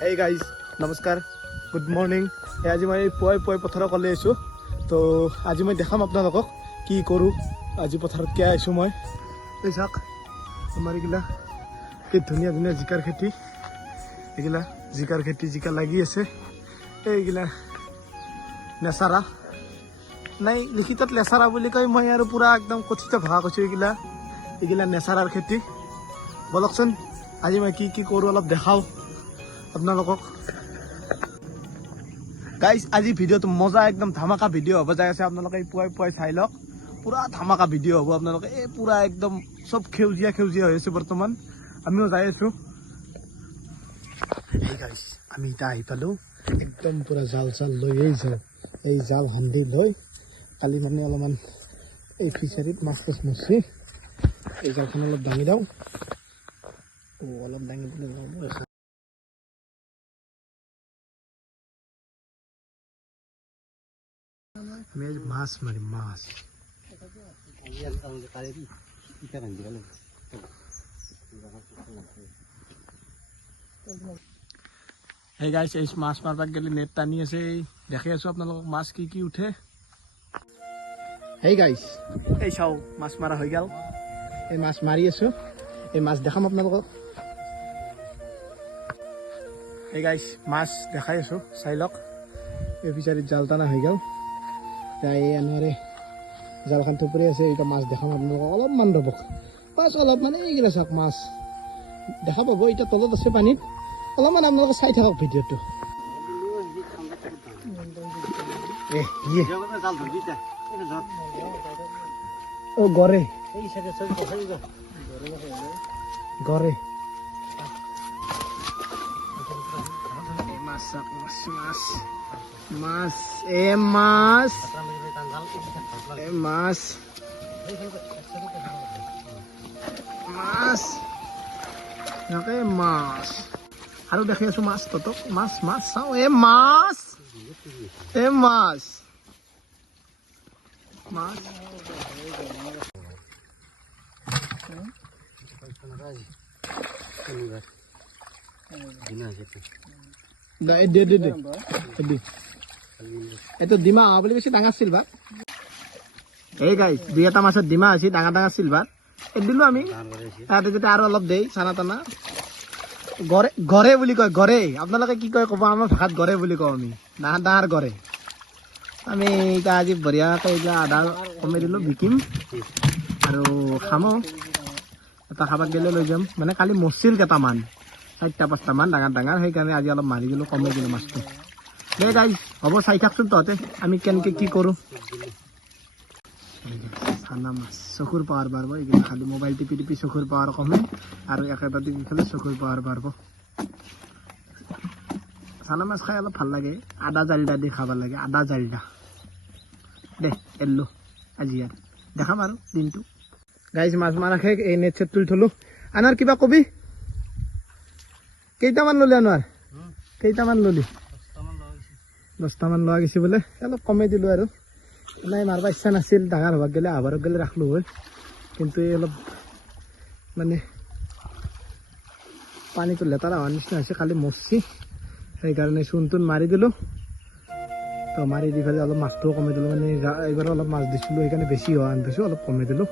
Hey guys, নমস্কাৰ, good morning. আজি মই পুৱাই পথাৰৰ ফালে আহিছোঁ। তো আজি মই দেখাম আপোনালোকক কি কৰোঁ। আজি পথাৰত কিয় আহিছোঁ মই। এই চাওক আমাৰ এইগিলা কি ধুনীয়া ধুনীয়া জিকাৰ খেতি, এইগিলা জিকাৰ খেতি, জিকা লাগি আছে। এইগিলা নেচাৰা নাই, লিখিতত লেচাৰা বুলি কয়, মই আৰু পূৰা একদম কথিত ভাষা কৈছোঁ। এইগিলা নেচাৰাৰ খেতি। বলকচোন আজি মই কি কৰোঁ অলপ দেখাওঁ আপোনালোকক। গাইজ আজি ভিডিঅ'টো মজা, একদম ধামাকা ভিডিঅ' হ'ব যাই আছে। আপোনালোকে পুৱাই চাই লওক, পুৰা ধামাকা ভিডিঅ' হ'ব আপোনালোকে। এই পুৰা একদম চব সেউজীয়া হৈ আছে বৰ্তমান। আমিও যাই আছোঁ। এই গাইজ আমি এতিয়া আহি পালোঁ, একদম পুৰা জাল লৈ যাওঁ। এই জাল হান্দি লৈ কালি মানে অলপমান এই ফিচাৰীত মাছ মাৰছি। এই জালখন অলপ দাঙি দিওঁ। অলপ দাঙি দিলে আমি মাছ মাৰিম, মাছ। এই গাইছ এই মাছ মাৰবাক গেলি নেট টানি আছে। দেখি আছোঁ আপোনালোকক মাছ কি উঠে। এই গাইছ এই চাওঁ মাছ মাৰা হৈ গ'ল। এই মাছ মাৰি আছোঁ, এই মাছ দেখাম আপোনালোকক। এই গাইছ মাছ দেখাই আছোঁ, চাই লওক। এই ফিচাৰীত জাল টানা হৈ গ'ল। এই এনেৰে জালখন থুপৰি আছে। এতিয়া মাছ দেখাম আপোনালোকক, অলপমান ৰ'ব মাছ, অলপ মানে এইগিলা চাওক মাছ দেখা পাব। এতিয়া তলত আছে পানীত, অলপমান আপোনালোকে চাই থাকক ভিডিঅ'টো। গড়ে গড়ে মাছ মাছ মাছ এ মাছ মাছ মাছ এনেকে মাছ আৰু দেখি আছোঁ মাছ ততক মাছ চাওঁ। এ মাছ মাছ এইটো ডিমা বুলি বেছি ডাঙৰ চিলভাৰ। এই গাইছ দুই এটা মাছত ডিমা আছে, ডাঙৰ চিলভাৰ। এই দিলোঁ আমি তাতে যাতে আৰু অলপ দেই চানা টানা। গড়ে বুলি কয়, গড়ে। আপোনালোকে কি কয় ক'ব, আমাৰ ভাষাত গড়ে বুলি কওঁ আমি। ডাঙৰ গড়ে। আমি এতিয়া আজি বঢ়িয়াকৈ এইবিলাক আধা কমাই দিলোঁ, বিকিম আৰু খামো। এটা খাবাক গেলে লৈ যাম। মানে কালি মৰছিল কেইটামান, 4-5টামান ডাঙৰ। সেইকাৰণে আজি অলপ মাৰি দিলোঁ, কমাই দিলোঁ মাছটো। দে গাইজ হ'ব, চাই থাকচোন তহঁতে আমি কেনেকৈ কি কৰোঁ। চানা মাছ চকুৰ পাৱাৰ বাঢ়ব। এইগিলা খালি মোবাইল টিপি চকুৰ পাৱাৰ কমে, আৰু একেবাৰে টিপি খালে চকুৰ পাৱাৰ বাঢ়ব। চানা মাছ খাই অলপ ভাল লাগে, আদা জালদা দি খাব লাগে, আদা জালদা। দে এৰিলোঁ আজি আৰু দেখাম আৰু দিনটো। গাইজ মাছ মাৰা খাই এই নেট চেট তুলি থলোঁ। আনাৰ কিবা কবি, কেইটামান ল'লি আনাৰ? কেইটামান ল'লি? 10টামান লোৱা গৈছে বোলে। অলপ কমাই দিলোঁ আৰু নাই মাৰিব ইচ্ছা নাছিল। ডাঙৰ হোৱাক গ'লে আভাৰত গ'লে ৰাখলোঁ হয়, কিন্তু এই অলপ মানে পানীটো লেতেৰা হোৱাৰ নিচিনা হৈছে, কালি মৰছি। সেইকাৰণে চূণ মাৰি দিলোঁ। তো মাৰি দি পেলাই অলপ মাছটোও কমাই দিলোঁ। মানে এইবাৰ অলপ মাছ দিছিলোঁ, সেইকাৰণে বেছি হোৱা আনি পাইছোঁ, অলপ কমাই দিলোঁ।